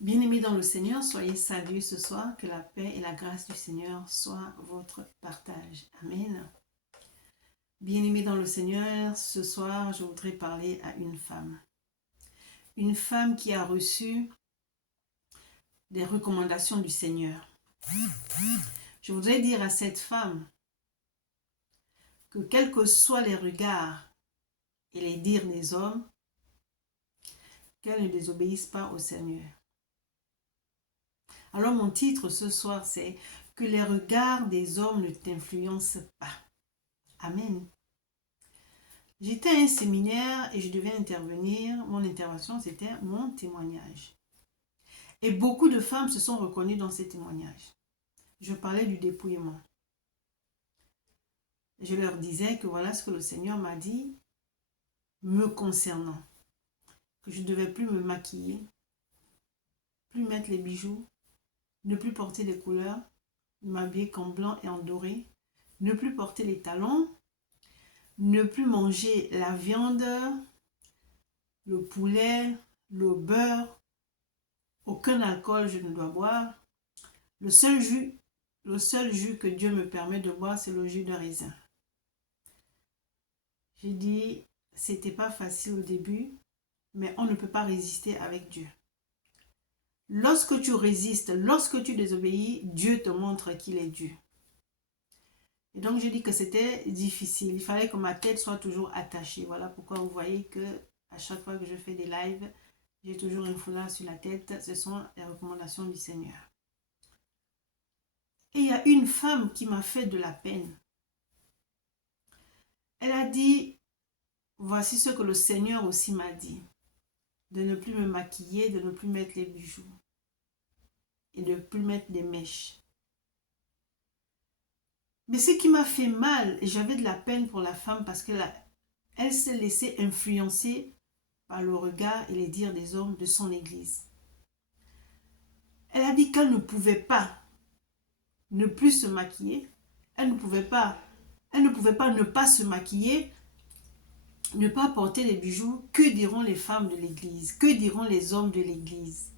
Bien-aimés dans le Seigneur, soyez salués ce soir, que la paix et la grâce du Seigneur soient votre partage. Amen. Bien-aimés dans le Seigneur, ce soir, je voudrais parler à une femme. Une femme qui a reçu des recommandations du Seigneur. Je voudrais dire à cette femme que quels que soient les regards et les dires des hommes, qu'elle ne désobéisse pas au Seigneur. Alors mon titre ce soir, c'est « Que les regards des hommes ne t'influencent pas ». Amen. J'étais à un séminaire et je devais intervenir. Mon intervention, c'était mon témoignage. Et beaucoup de femmes se sont reconnues dans ces témoignages. Je parlais du dépouillement. Je leur disais que voilà ce que le Seigneur m'a dit me concernant. Que je ne devais plus me maquiller, plus mettre les bijoux, ne plus porter les couleurs, ne m'habiller qu'en blanc et en doré, ne plus porter les talons, ne plus manger la viande, le poulet, le beurre, aucun alcool je ne dois boire. Le seul jus que Dieu me permet de boire, c'est le jus de raisin. J'ai dit, c'était pas facile au début, mais on ne peut pas résister avec Dieu. Lorsque tu résistes, lorsque tu désobéis, Dieu te montre qu'il est Dieu. Et donc, j'ai dit que c'était difficile. Il fallait que ma tête soit toujours attachée. Voilà pourquoi vous voyez que à chaque fois que je fais des lives, j'ai toujours un foulard sur la tête. Ce sont les recommandations du Seigneur. Et il y a une femme qui m'a fait de la peine. Elle a dit, voici ce que le Seigneur aussi m'a dit. De ne plus me maquiller, de ne plus mettre les bijoux. Et de ne plus mettre des mèches. Mais ce qui m'a fait mal, et j'avais de la peine pour la femme parce qu'elle s'est laissée influencer par le regard et les dires des hommes de son église. Elle a dit qu'elle ne pouvait pas ne plus se maquiller. Elle ne pouvait pas ne pas se maquiller, ne pas porter les bijoux. Que diront les femmes de l'église? Que diront les hommes de l'église?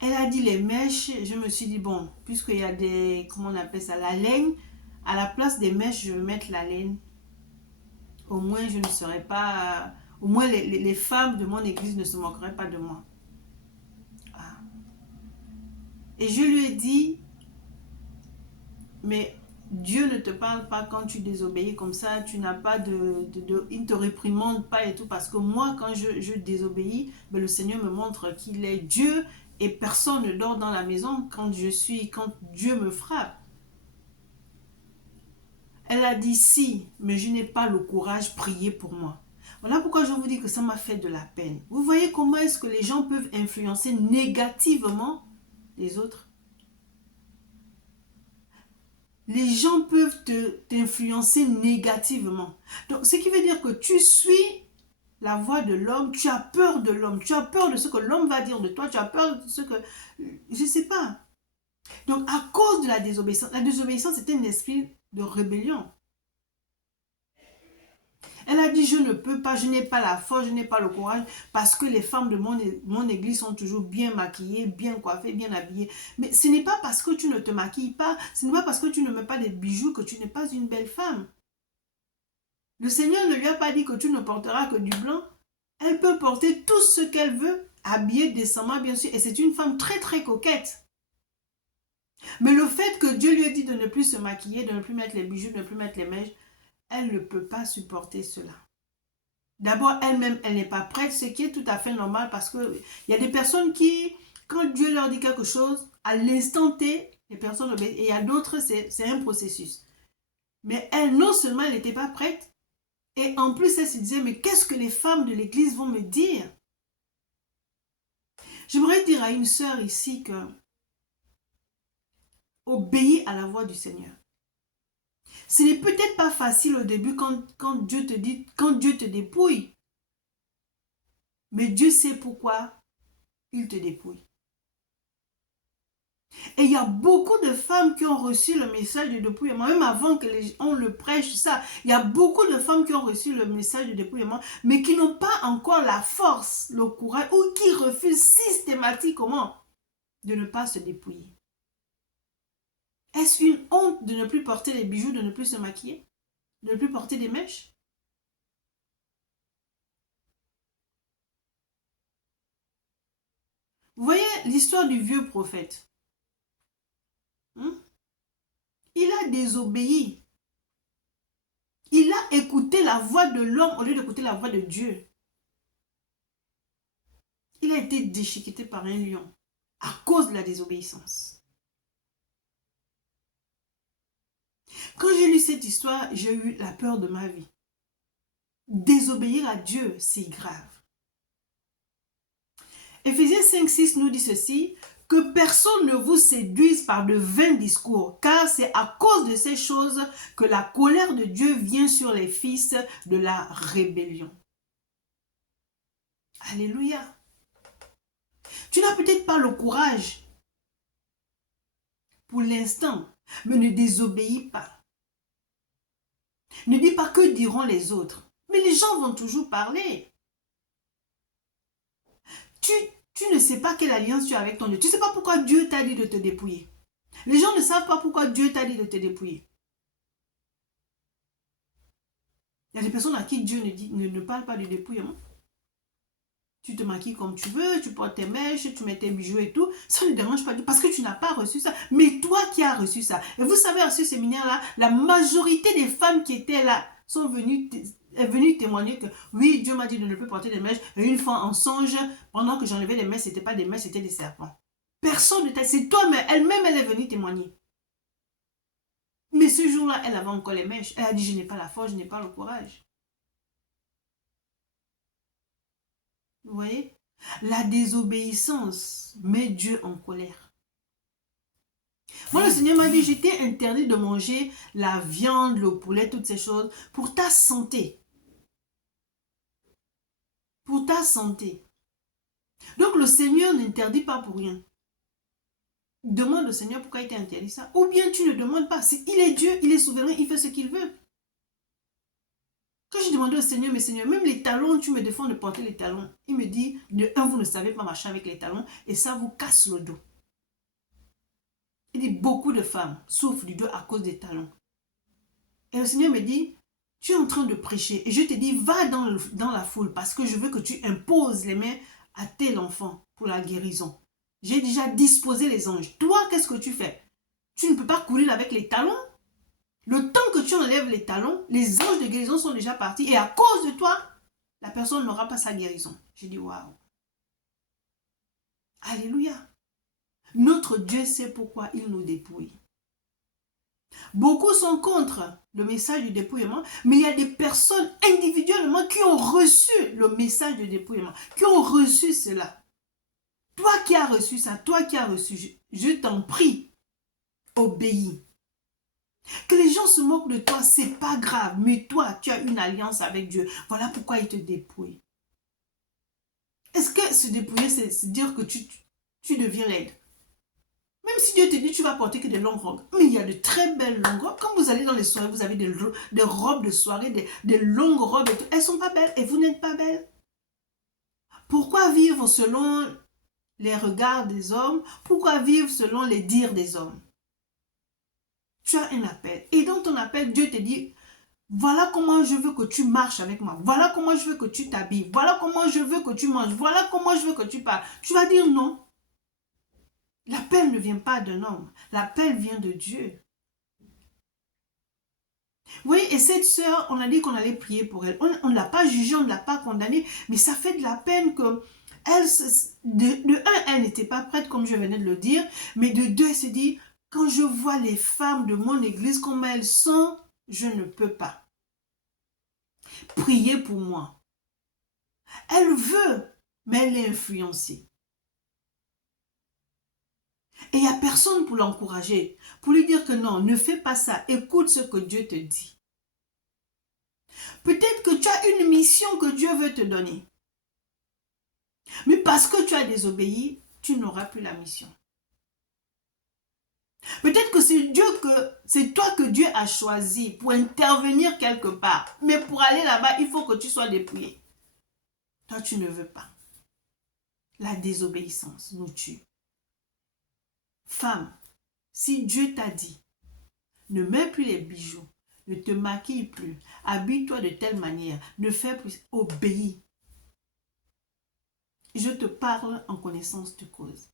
Elle a dit les mèches. Je me suis dit, bon, puisqu'il y a des, comment on appelle ça, la laine, à la place des mèches, je vais mettre la laine. Au moins, je ne serai pas... Au moins, les femmes de mon église ne se moqueraient pas de moi. Ah. Et je lui ai dit, mais Dieu ne te parle pas quand tu désobéis comme ça, tu n'as pas il ne te réprimande pas et tout, parce que moi, quand je désobéis, ben, le Seigneur me montre qu'il est Dieu et personne ne dort dans la maison quand Dieu me frappe. Elle a dit si, mais je n'ai pas le courage, priez pour moi. Voilà pourquoi je vous dis que ça m'a fait de la peine. Vous voyez comment est-ce que les gens peuvent influencer négativement les autres? Les gens peuvent t'influencer négativement. Donc, ce qui veut dire que tu suis la voix de l'homme, tu as peur de l'homme, tu as peur de ce que l'homme va dire de toi, tu as peur de ce que... Je ne sais pas. Donc, à cause de la désobéissance était un esprit de rébellion. Elle a dit, je ne peux pas, je n'ai pas la force, je n'ai pas le courage, parce que les femmes de mon église sont toujours bien maquillées, bien coiffées, bien habillées. Mais ce n'est pas parce que tu ne te maquilles pas, ce n'est pas parce que tu ne mets pas des bijoux que tu n'es pas une belle femme. Le Seigneur ne lui a pas dit que tu ne porteras que du blanc. Elle peut porter tout ce qu'elle veut, habillée décemment, bien sûr. Et c'est une femme très, très coquette. Mais le fait que Dieu lui ait dit de ne plus se maquiller, de ne plus mettre les bijoux, de ne plus mettre les mèches, elle ne peut pas supporter cela. D'abord, elle-même, elle n'est pas prête, ce qui est tout à fait normal parce qu'il y a des personnes qui, quand Dieu leur dit quelque chose, à l'instant T, les personnes obéissent. Et il y a d'autres, c'est un processus. Mais elle, non seulement elle n'était pas prête, et en plus, elle se disait, mais qu'est-ce que les femmes de l'église vont me dire? J'aimerais dire à une sœur ici que obéis à la voix du Seigneur. Ce n'est peut-être pas facile au début quand Dieu te dit, quand Dieu te dépouille. Mais Dieu sait pourquoi il te dépouille. Et il y a beaucoup de femmes qui ont reçu le message de dépouillement, même avant qu'on le prêche ça. Il y a beaucoup de femmes qui ont reçu le message de dépouillement, mais qui n'ont pas encore la force, le courage, ou qui refusent systématiquement de ne pas se dépouiller. Est-ce une honte de ne plus porter les bijoux, de ne plus se maquiller, de ne plus porter des mèches? Vous voyez l'histoire du vieux prophète. Il a désobéi. Il a écouté la voix de l'homme au lieu d'écouter la voix de Dieu. Il a été déchiqueté par un lion à cause de la désobéissance. Quand j'ai lu cette histoire, j'ai eu la peur de ma vie. Désobéir à Dieu, c'est grave. Éphésiens 5:6 nous dit ceci, que personne ne vous séduise par de vains discours, car c'est à cause de ces choses que la colère de Dieu vient sur les fils de la rébellion. Alléluia. Tu n'as peut-être pas le courage pour l'instant, mais ne désobéis pas. Ne dis pas que diront les autres, mais les gens vont toujours parler. Tu ne sais pas quelle alliance tu as avec ton Dieu. Tu ne sais pas pourquoi Dieu t'a dit de te dépouiller. Les gens ne savent pas pourquoi Dieu t'a dit de te dépouiller. Il y a des personnes à qui Dieu ne parle pas de dépouillement. Tu te maquilles comme tu veux, tu portes tes mèches, tu mets tes bijoux et tout. Ça ne dérange pas parce que tu n'as pas reçu ça. Mais toi qui as reçu ça. Et vous savez, à ce séminaire-là, la majorité des femmes qui étaient là sont venues témoigner que oui, Dieu m'a dit de ne plus porter des mèches. Et une fois en songe, pendant que j'enlevais les mèches, ce n'était pas des mèches, c'était des serpents. Personne ne t'a... C'est toi, mais elle-même, elle est venue témoigner. Mais ce jour-là, elle avait encore les mèches. Elle a dit, je n'ai pas la force, je n'ai pas le courage. Vous voyez? La désobéissance met Dieu en colère. Moi, le Seigneur m'a dit, je t'ai interdit de manger la viande, le poulet, toutes ces choses, pour ta santé. Pour ta santé. Donc, le Seigneur n'interdit pas pour rien. Demande au Seigneur pourquoi il t'a interdit ça. Ou bien tu ne demandes pas. Il est Dieu, il est souverain, il fait ce qu'il veut. Quand j'ai demandé au Seigneur, mais Seigneur, même les talons, tu me défends de porter les talons. Il me dit, de un, vous ne savez pas marcher avec les talons et ça vous casse le dos. Il dit, beaucoup de femmes souffrent du dos à cause des talons. Et le Seigneur me dit, tu es en train de prêcher et je te dis, va dans la foule parce que je veux que tu imposes les mains à tel enfant pour la guérison. J'ai déjà disposé les anges. Toi, qu'est-ce que tu fais? Tu ne peux pas courir avec les talons. Le temps que tu enlèves les talons, les anges de guérison sont déjà partis. Et à cause de toi, la personne n'aura pas sa guérison. J'ai dit, waouh. Alléluia. Notre Dieu sait pourquoi il nous dépouille. Beaucoup sont contre le message du dépouillement, mais il y a des personnes individuellement qui ont reçu le message du dépouillement, qui ont reçu cela. Toi qui as reçu ça, toi qui as reçu, je t'en prie, obéis. Que les gens se moquent de toi, c'est pas grave. Mais toi, tu as une alliance avec Dieu. Voilà pourquoi il te dépouille. Est-ce que se dépouiller, c'est dire que tu deviens laide? Même si Dieu te dit tu vas porter que des longues robes. Mais il y a de très belles longues robes. Quand vous allez dans les soirées, vous avez des robes de soirée, des longues robes. Et tout. Elles ne sont pas belles et vous n'êtes pas belles. Pourquoi vivre selon les regards des hommes? Pourquoi vivre selon les dires des hommes? Tu as un appel. Et dans ton appel, Dieu te dit, voilà comment je veux que tu marches avec moi. Voilà comment je veux que tu t'habilles. Voilà comment je veux que tu manges. Voilà comment je veux que tu parles. Tu vas dire non. L'appel ne vient pas d'un homme. L'appel vient de Dieu. Oui, et cette sœur, on a dit qu'on allait prier pour elle. On ne l'a pas jugée, on ne l'a pas condamnée. Mais ça fait de la peine que elle, de un, elle n'était pas prête, comme je venais de le dire. Mais de deux, elle se dit, quand je vois les femmes de mon église, comme elles sont, je ne peux pas. Priez pour moi. Elle veut, mais elle est influencée. Et il n'y a personne pour l'encourager, pour lui dire que non, ne fais pas ça, écoute ce que Dieu te dit. Peut-être que tu as une mission que Dieu veut te donner. Mais parce que tu as désobéi, tu n'auras plus la mission. Peut-être que c'est toi que Dieu a choisi pour intervenir quelque part. Mais pour aller là-bas, il faut que tu sois dépouillé. Toi, tu ne veux pas. La désobéissance nous tue. Femme, si Dieu t'a dit, ne mets plus les bijoux, ne te maquille plus, habille-toi de telle manière, ne fais plus, obéis. Je te parle en connaissance de cause.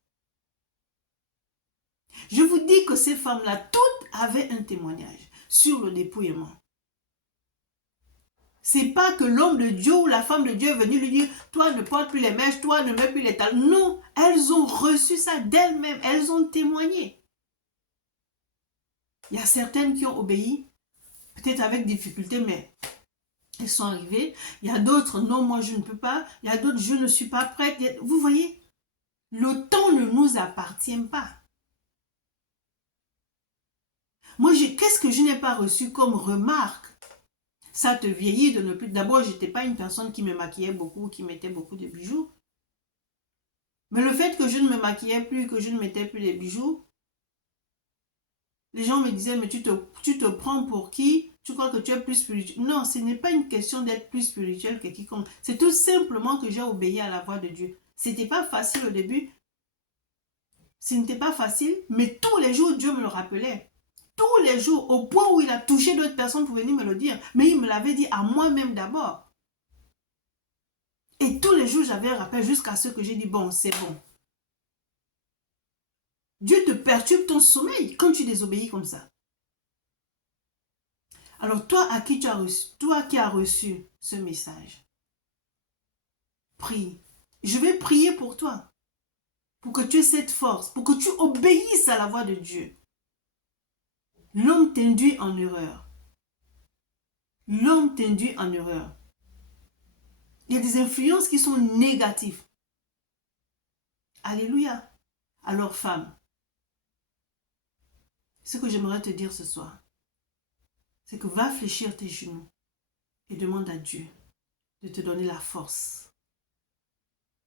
Je vous dis que ces femmes-là, toutes avaient un témoignage sur le dépouillement. C'est pas que l'homme de Dieu ou la femme de Dieu est venu lui dire, toi ne portes plus les mèches, toi ne mets plus les talons. Non, elles ont reçu ça d'elles-mêmes, elles ont témoigné. Il y a certaines qui ont obéi, peut-être avec difficulté, mais elles sont arrivées. Il y a d'autres, non, moi je ne peux pas. Il y a d'autres, je ne suis pas prête. Vous voyez, le temps ne nous appartient pas. Moi, qu'est-ce que je n'ai pas reçu comme remarque? Ça te vieillit de ne plus... D'abord, je n'étais pas une personne qui me maquillait beaucoup, qui mettait beaucoup de bijoux. Mais le fait que je ne me maquillais plus, que je ne mettais plus de bijoux, les gens me disaient, mais tu te prends pour qui? Tu crois que tu es plus spirituel? Non, ce n'est pas une question d'être plus spirituel que quiconque. C'est tout simplement que j'ai obéi à la voix de Dieu. Ce n'était pas facile au début. Ce n'était pas facile, mais tous les jours, Dieu me le rappelait. Tous les jours, au point où il a touché d'autres personnes pour venir me le dire. Mais il me l'avait dit à moi-même d'abord. Et tous les jours, j'avais un rappel jusqu'à ce que j'ai dit, bon, c'est bon. Dieu te perturbe ton sommeil quand tu désobéis comme ça. Alors toi, toi qui as reçu ce message, prie. Je vais prier pour toi, pour que tu aies cette force, pour que tu obéisses à la voix de Dieu. L'homme t'induit en erreur. L'homme t'induit en erreur. Il y a des influences qui sont négatives. Alléluia. Alors femme, ce que j'aimerais te dire ce soir, c'est que va fléchir tes genoux et demande à Dieu de te donner la force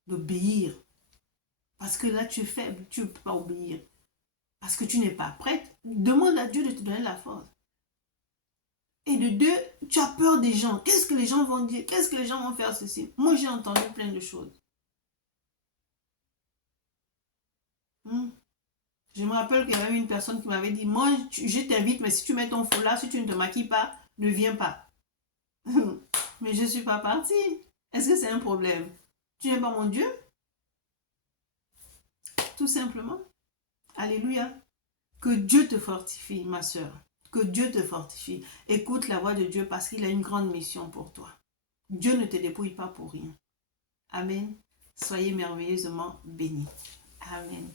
d'obéir. Parce que là, tu es faible, tu ne peux pas obéir. Parce que tu n'es pas prête. Demande à Dieu de te donner la force. Et de deux, tu as peur des gens. Qu'est-ce que les gens vont dire? Qu'est-ce que les gens vont faire ceci? Moi, j'ai entendu plein de choses. Je me rappelle qu'il y avait une personne qui m'avait dit, moi, je t'invite, mais si tu mets ton foulard, si tu ne te maquilles pas, ne viens pas. Mais je ne suis pas partie. Est-ce que c'est un problème? Tu n'es pas mon Dieu? Tout simplement. Alléluia. Que Dieu te fortifie, ma soeur. Que Dieu te fortifie. Écoute la voix de Dieu parce qu'il a une grande mission pour toi. Dieu ne te dépouille pas pour rien. Amen. Soyez merveilleusement bénis. Amen.